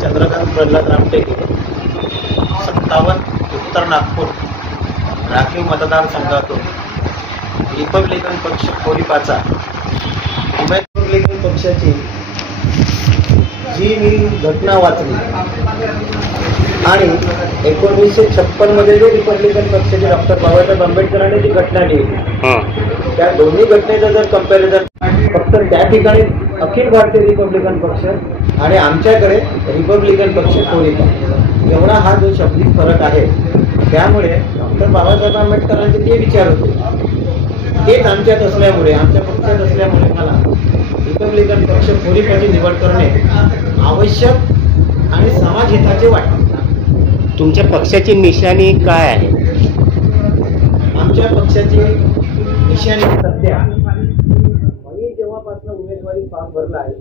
चंद्रकांत प्रल्हाद रामटेके, 57 उत्तर नागपूर राखीव मतदारसंघातून रिपब्लिकन पक्ष कोरिपाचा रिपब्लिकन पक्षाची जी मी घटना वाचली आणि 1956 मध्ये जे रिपब्लिकन पक्षाचे डॉक्टर बाबासाहेब आंबेडकरांनी जी घटना लिहिली त्या दोन्ही घटनेचं जर कंपॅरिझन फक्त त्या ठिकाणी अखिल भारतीय रिपब्लिकन पक्ष आणि आमच्याकडे रिपब्लिकन पक्ष कोरिपा एवढा हा जो शब्दिक फरक आहे, त्यामुळे डॉक्टर बाबासाहेब आंबेडकरांचे ते विचार होते तेच आमच्यात असल्यामुळे, आमच्या पक्षात असल्यामुळे मला रिपब्लिकन पक्ष कोरिपाची निवड करणे आवश्यक आणि समाजहिताचे वाटते. तुमच्या पक्षाची निशाणी काय आहे? आमच्या पक्षाची निशाणी सध्या मी जेव्हापासून उमेदवारी फॉर्म भरला आहे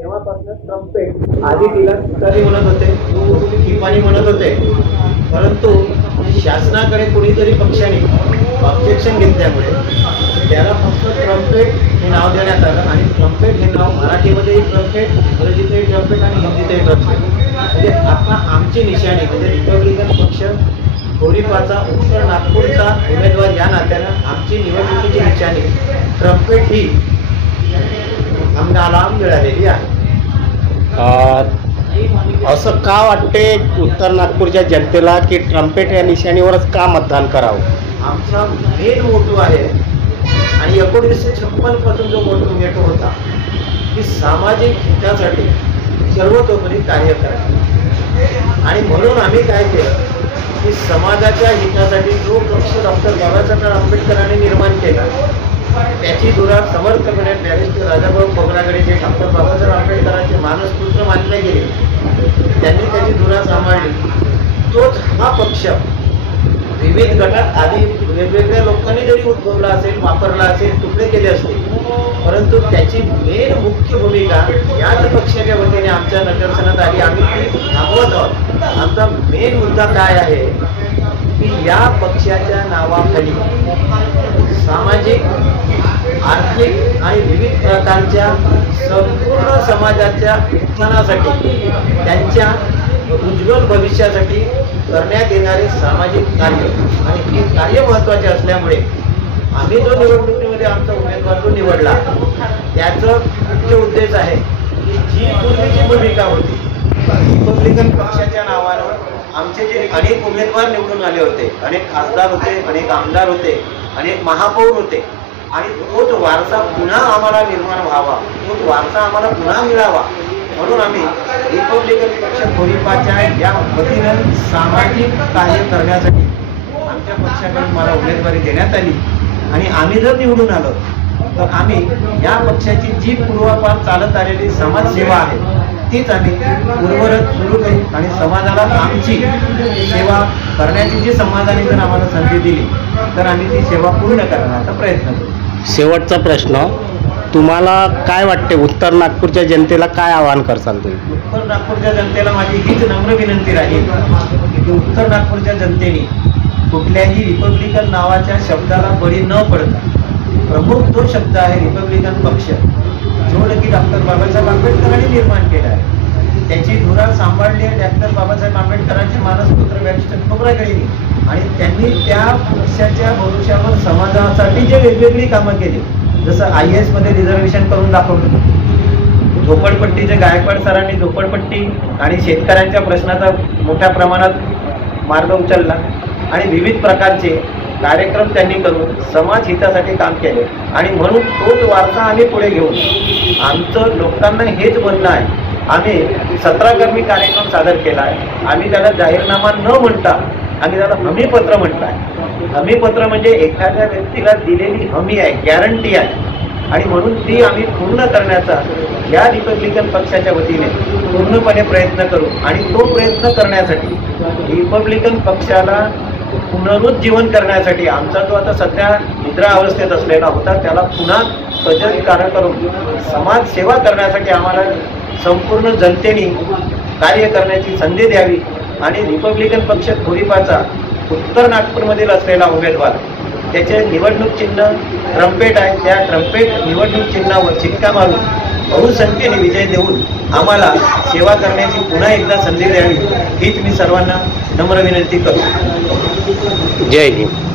तेव्हापासून ट्रम्पेट आधी तिला तुतारी म्हणत होते, टिपाणी म्हणत होते, परंतु शासनाकडे कुणीतरी पक्षाने ऑब्जेक्शन घेतल्यामुळे त्याला फक्त ट्रम्पेट हे नाव देण्यात आलं आणि ट्रम्पेट हे नाव मराठीमध्येही ट्रम्पेट, इंग्रजीतही ट्रम्पेट आणि हिंदीतही ट्रम्पेट. म्हणजे आता आमची निशाणी म्हणजे रिपब्लिकन पक्ष कोरिपाचा उत्तर नागपूरचा उमेदवार या नात्यानं आमची निवडणुकीची निशाणी ट्रम्पेट ही आम्हाला मिळालेली आहे. असं का वाटते उत्तर नागपूरच्या जनतेला की ट्रम्पेट या निशाणीवरच का मतदान करावं? आमचा मेन मोटो आहे आणि 1956 पासून जो मोटो होता की सामाजिक हितासाठी सर्वतोपरी कार्य करा आणि म्हणून आम्ही काय केलं की समाजाच्या हितासाठी जो पक्ष डॉक्टर बाबासाहेब आंबेडकरांनी निर्माण केला त्याची धुरा समर्थपणे बॅरिस्टर राजाभाऊ खोब्रागडे जे डॉक्टर बाबासाहेब आंबेडकरांचे मानसपुत्र मानले गेले त्यांनी त्याची धुरा सांभाळली. तोच हा पक्ष विविध गटात आधी वेगवेगळ्या लोकांनी जरी उद्भवला असेल, वापरला असेल, तुकडे केले असतील, परंतु त्याची मेन मुख्य भूमिका याच पक्षाच्या वतीने आमच्या निदर्शनात आली. आम्ही ती दाखवत आहोत. आमचा मेन मुद्दा काय आहे की या पक्षाच्या नावाखाली सामाजिक, आर्थिक आणि विविध प्रकारच्या संपूर्ण समाजाच्या उत्थानासाठी, त्यांच्या उज्ज्वल भविष्यासाठी करण्यात येणारे सामाजिक कार्य आणि हे कार्य महत्त्वाचे असल्यामुळे आम्ही जो निवडणुकीमध्ये आमचा उमेदवार जो निवडला त्याचं मुख्य उद्देश आहे की जी पूर्वीची भूमिका होती रिपब्लिकन पक्षाच्या नावानं आमचे जे अनेक उमेदवार निवडून आले होते, अनेक खासदार होते, अनेक आमदार होते, अनेक महापौर होते आणि तोच वारसा पुन्हा आम्हाला निर्माण व्हावा, तोच वारसा आम्हाला पुन्हा मिळावा म्हणून आम्ही रिपब्लिकन पक्ष कोरिपाच्या या वतीनं सामाजिक कार्य करण्यासाठी आमच्या पक्षाकडून मला उमेदवारी देण्यात आली आणि आम्ही जर निवडून आलो तर आम्ही या पक्षाची जी पूर्वापार चालत आलेली समाजसेवा आहे तीच आम्ही पूर्वरत सुरू करू आणि समाजाला आमची सेवा करण्याची जी समाजाने जर आम्हाला संधी दिली तर आम्ही ती सेवा पूर्ण करण्याचा प्रयत्न करू. शेवटचा प्रश्न, तुम्हाला काय वाटते उत्तर नागपूरच्या जनतेला काय आवाहन करसाल तुम्ही? उत्तर नागपूरच्या जनतेला माझी हीच नम्र विनंती राहील की उत्तर नागपूरच्या जनतेने कुठल्याही रिपब्लिकन नावाच्या शब्दाला बळी न पडता प्रमुख जो शब्द आहे रिपब्लिकन पक्ष जो की डॉक्टर बाबासाहेब आंबेडकरांनी निर्माण केला आहे त्याची धुरा सांभाळली आहे डॉक्टर बाबासाहेब आंबेडकरांचे मानसपुत्र बॅरिस्टर खोब्रागडेंनी आणि त्यांनी त्या पक्षाच्या भविष्यावर समाजासाठी जे वेगवेगळी कामं केली, जसं IAS मध्ये रिझर्वेशन करून दाखवलं, झोपडपट्टीचे गायकवाड सरांनी झोपडपट्टी आणि शेतकऱ्यांच्या प्रश्नाचा मोठ्या प्रमाणात मार्ग उचलला आणि विविध प्रकारचे कार्यक्रम त्यांनी करून समाज हितासाठी काम केले आणि म्हणून तोच वारसा आम्ही पुढे घेऊन आमचं लोकांना हेच म्हणणं आहे. आम्ही 17 कर्मी कार्यक्रम सादर केला आहे. आम्ही त्याला जाहीरनामा न म्हणता आम्ही त्याला हमीपत्र म्हटलं आहे. हमीपत्र म्हणजे एखाद्या व्यक्तीला दिलेली हमी आहे, गॅरंटी आहे आणि म्हणून ती आम्ही पूर्ण करण्याचा या रिपब्लिकन पक्षाच्या वतीने पूर्णपणे प्रयत्न करू आणि तो प्रयत्न करण्यासाठी रिपब्लिकन पक्षाला पुनरुज्जीवन करण्यासाठी आमचा जो आता सध्या निद्रा अवस्थेत असलेला होता त्याला पुन्हा सजग कार्य करून समाजसेवा करण्यासाठी आम्हाला संपूर्ण जनतेने कार्य करण्याची संधी द्यावी आणि रिपब्लिकन पक्ष कोरिपाचा उत्तर नागपूरमधील असलेला उमेदवार त्याचे निवडणूक चिन्ह ट्रम्पेट आहे, त्या ट्रम्पेट निवडणूक चिन्हावर शिक्का मारून बहुसंख्येने विजय देऊन आम्हाला सेवा करण्याची पुन्हा एकदा संधी द्यावी हीच मी सर्वांना नम्र विनंती करतो. जय हिंद.